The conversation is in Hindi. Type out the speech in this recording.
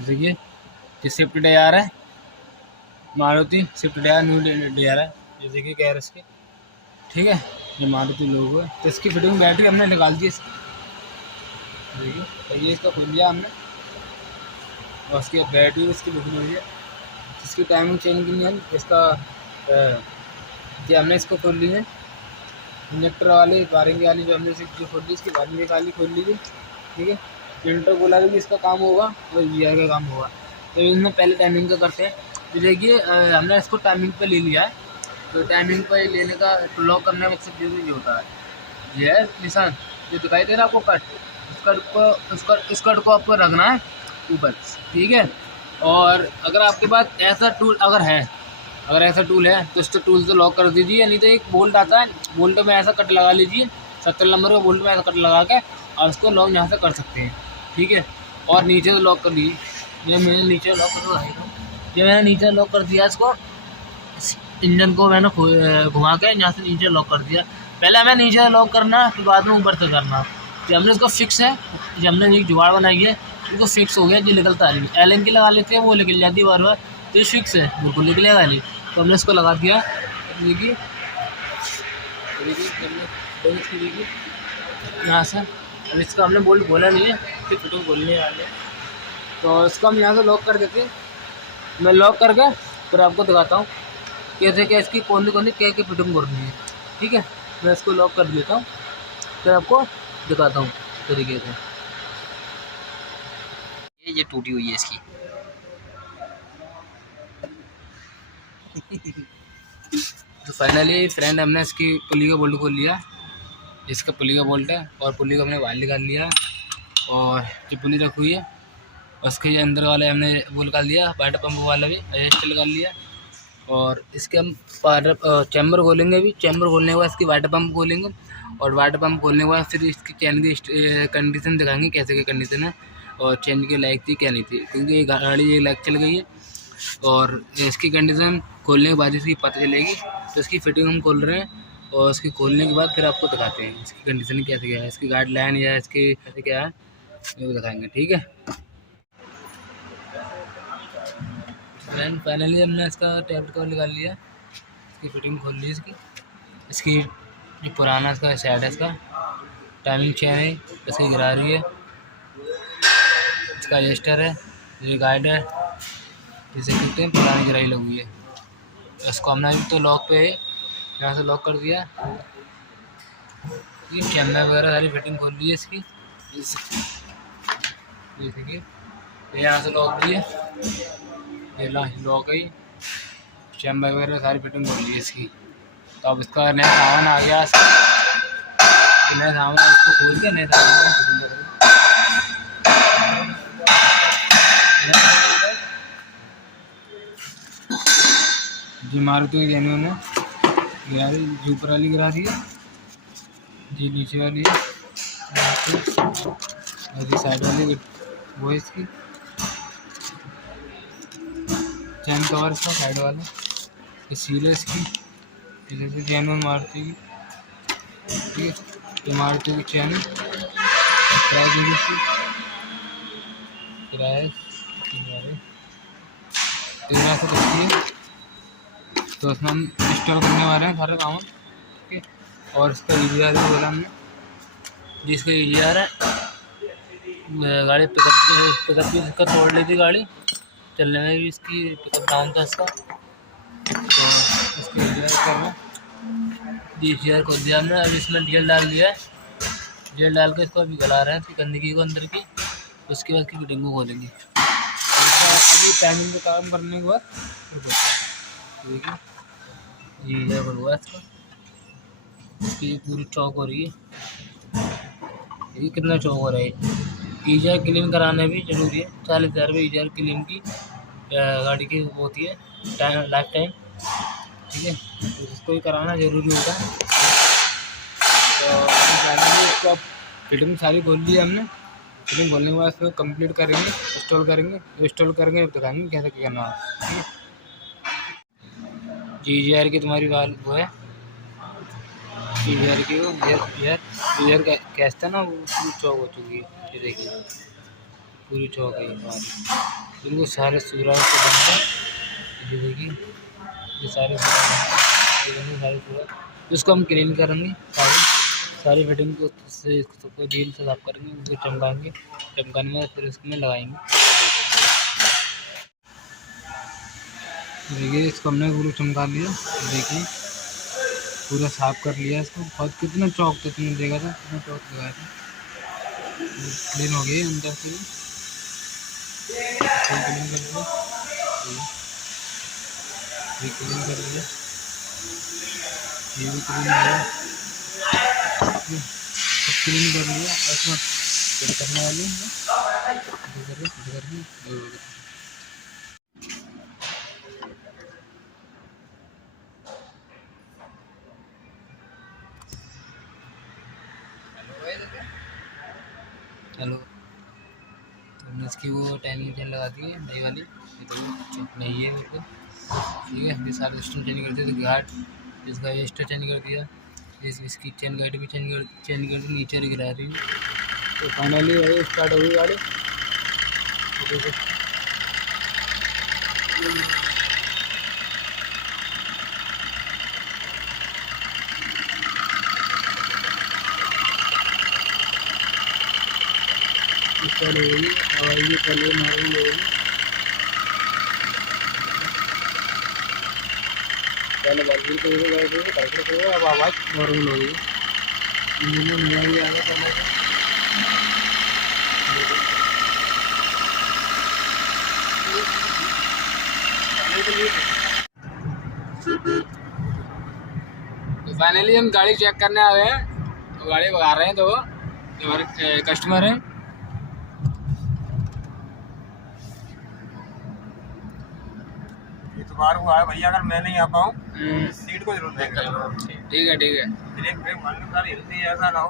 जैसे कि ये स्विफ्ट डिज़ायर है, Maruti Swift Dzire new desire है, जैसे कि गैरेज की, ठीक है। ये मारुति लोगो है। तो इसकी फिटिंग बैटरी हमने निकाल दी इसकी, देखिए। तो ये इसका खोल लिया हमने और उसकी बैटरी इसकी बुक हुई है, इसकी टाइमिंग चेंज की है इसका। ये हमने इसको खोल ली है, इंजेक्टर वाली वायरिंग वाली जो हमने जो खोल ली, इसकी वायरिंग वाली खोल ली थी, ठीक है। प्रिंटर बोला भी इसका काम होगा और वीआर का काम होगा। तो इसमें पहले टाइमिंग का करते हैं। तो देखिए हमने इसको टाइमिंग पे ले लिया है। तो टाइमिंग पे लेने का लॉक करने का मकसद ये होता है, ये है निशान जो दिखाई दे रहा है आपको कट, इस कट को आपको रखना है ऊपर, ठीक है। और अगर आपके पास ऐसा टूल अगर ऐसा टूल है तो इस टूल से लॉक कर दीजिए, नहीं तो एक बोल्ट आता है, बोल्ट में ऐसा कट लगा लीजिए, 70 नंबर का बोल्ट में ऐसा कट लगा के और उसको लॉक यहाँ से कर सकते हैं, ठीक है। और नीचे से लॉक कर दीजिए। ये मैंने नीचे लॉक कर दिया इसको, इंजन को मैंने घुमा के यहाँ से नीचे लॉक कर दिया। पहले हमें नीचे लॉक करना फिर बाद में ऊपर से करना। तो हमने इसको फिक्स है, जब हमने एक जुगाड़ बनाई है इसको फिक्स हो गया, जो निकलता नहीं। एलन की लगा लेते हैं, वो निकल जाती है बार बार, तो ये फिक्स है, बिल्कुल निकलेगा नहीं। तो हमने इसको लगा दिया, देखिए यहाँ से। अब इसका हमने बोल्ट बोला नहीं है, फिर फिटिंग बोलने वाले। तो इसको हम यहाँ से लॉक कर देते हैं। मैं लॉक करके फिर आपको दिखाता हूँ कैसे क्या इसकी कौन सी क्या फिटिंग करनी है, ठीक है। मैं इसको लॉक कर देता हूँ, फिर आपको दिखाता हूँ तरीके से। ये टूटी हुई है इसकी तो फाइनली फ्रेंड हमने इसकी पुली का बोल्ट खोल लिया, इसका पुली का बोल्ट है और पुली का हमने वायर निकाल लिया और जो पुली रखी हुई है उसके अंदर वाले हमने वो निकाल दिया, वाटर पंप वाला भी एडजस्ट निकाल लिया। और इसके हम चैम्बर खोलेंगे, अभी चैम्बर खोलने के बाद इसकी वाटर पंप खोलेंगे और वाटर पंप खोलने के बाद फिर इसकी चैन की कंडीशन दिखाएंगे कैसे की कंडीशन है और चैन की लाइक थी क्या नहीं थी, क्योंकि ये गाड़ी ये लाइक चल गई है। और इसकी कंडीशन खोलने के बाद इसकी पता चलेगी। तो इसकी फिटिंग हम खोल रहे हैं और इसकी खोलने के बाद फिर आपको दिखाते हैं इसकी कंडीशन कैसे क्या है, इसकी गाइडलाइन या इसकी कैसे क्या है वो दिखाएंगे, ठीक है। फाइनली हमने इसका टैबलेट कवर निकाल लिया, इसकी फिटिंग खोल ली इसकी जो पुराना इसका सेट है, इसका टाइमिंग चेन है, इसकी गिरा रही है, इसका रजिस्टर है, ये गाइड है, जिसे कहते हैं पुरानी गिराई लगी है। इसको हमने तो लॉक पे यहाँ से लॉक कर दिया, ये कैमरा वगैरह सारी फिटिंग खोल ली है इसकी, जैसे कि यहाँ से लॉक दी है, ये लॉक है, चैम्बर वगैरह सारी फिटिंग खोल ली है इसकी। तो अब इसका नया सामान आ गया, नया सामान इसको खोल के नया सामान फिटिंग कर जी। मारुति जेन्युइन है, जी ऊपर वाली गिरा दी है, जी नीचे वाली है, और जी साइड वाली वो इसकी चैन कवर इसका साइड वाला, ये सील है इसकी, जैसे जेन्युइन मारुति की, ठीक है। ये मारुति की चैन है, किराया तेरह से रखी है। तो उसमें हम इंस्टॉल करने वाले हैं सारे काम, ठीक है। और इसका EGR भी बोला हमने, जिसका EGR है, गाड़ी पिकअप भी इसका तोड़ ली थी, गाड़ी चलने में भी इसकी पिकअप डाउन था इसका। तो इसका EGR करना, EGR खोल दिया हमने। अभी इसमें डीजल डाल दिया है, डीजल डाल के इसको अभी गला रहे हैं इसकी गंदगी को अंदर की, उसके बाद इसकी फिटिंग को खोलेंगे। अभी टाइमिंग का काम करने के बाद फिर देखिए EGR खुलवा इसका, इसकी पूरी चौक हो रही है, ये कितना चौक हो रहा है। EGR क्लीन कराना भी जरूरी है, 40,000 रुपये EGR क्लीन की गाड़ी की होती है लाइफ टाइम, ठीक है। तो इसको ही कराना ज़रूरी होता है। तो इसको अब फिटिंग सारी खोल ली है हमने, फिटिंग खोलने के बाद इसको कंप्लीट करेंगे, इंस्टॉल करेंगे दिखाएंगे कैसे क्या करना है। EGR की तुम्हारी बात वो है, EGR की वो EGR कैश था ना, वो चौक हो चुकी है, ये देखिए। पूरी चौक है हमारी, बिल्कुल सारे सूरा के बंदे, ये देखिए ये सारे सूरा, इसको हम क्लीन करेंगे, सारी फिटिंग को से सबको जेल से साफ करेंगे, उसको चमकाएंगे, चमकाने में फिर इसमें लगाएंगे। देखिए इसको हमने पूरा चमका लिया, देखिए पूरा साफ कर लिया इसको। बहुत कितना चौक था, तुमने देखा था कितना चौक लगाया था, क्लीन हो गई अंदर से क्लीन कर लिया, ये क्लीन कर लिया, ये भी क्लीन हो गया, सब क्लीन कर लिया। इसमें फिर करने वाली है हेलो, तो हमने इसकी वो टाइमिंग चेन लगा दी है नई वाली, ये तो नहीं है बिल्कुल, ठीक है। ये सारे सिस्टम चेंज कर दिया, तो गार्ड इसका एक्स्ट्रा चेंज कर दिया, इसकी चेन गाइड भी चेंज कर दी, नीचे गिरा रही है। तो फाइनली वही स्टार्ट हो गई गाड़ी, स्टार्ट हो गई और ये चलिए मारेंगे लोग, पहले बाल्टी को अब आवाज़ नॉर्मल हो गई, इंजन में नहीं आ रहा पहले तो फाइनली हम गाड़ी चेक करने आ गए हैं, तो गाड़ी भगा रहे हैं, तो हमारे कस्टमर हैं। इतवार को आया भैया, अगर मैं नहीं आ पाऊँ सीट को जरूर देख लो। ठीक है ब्रेक हिलती है, ऐसा ना हो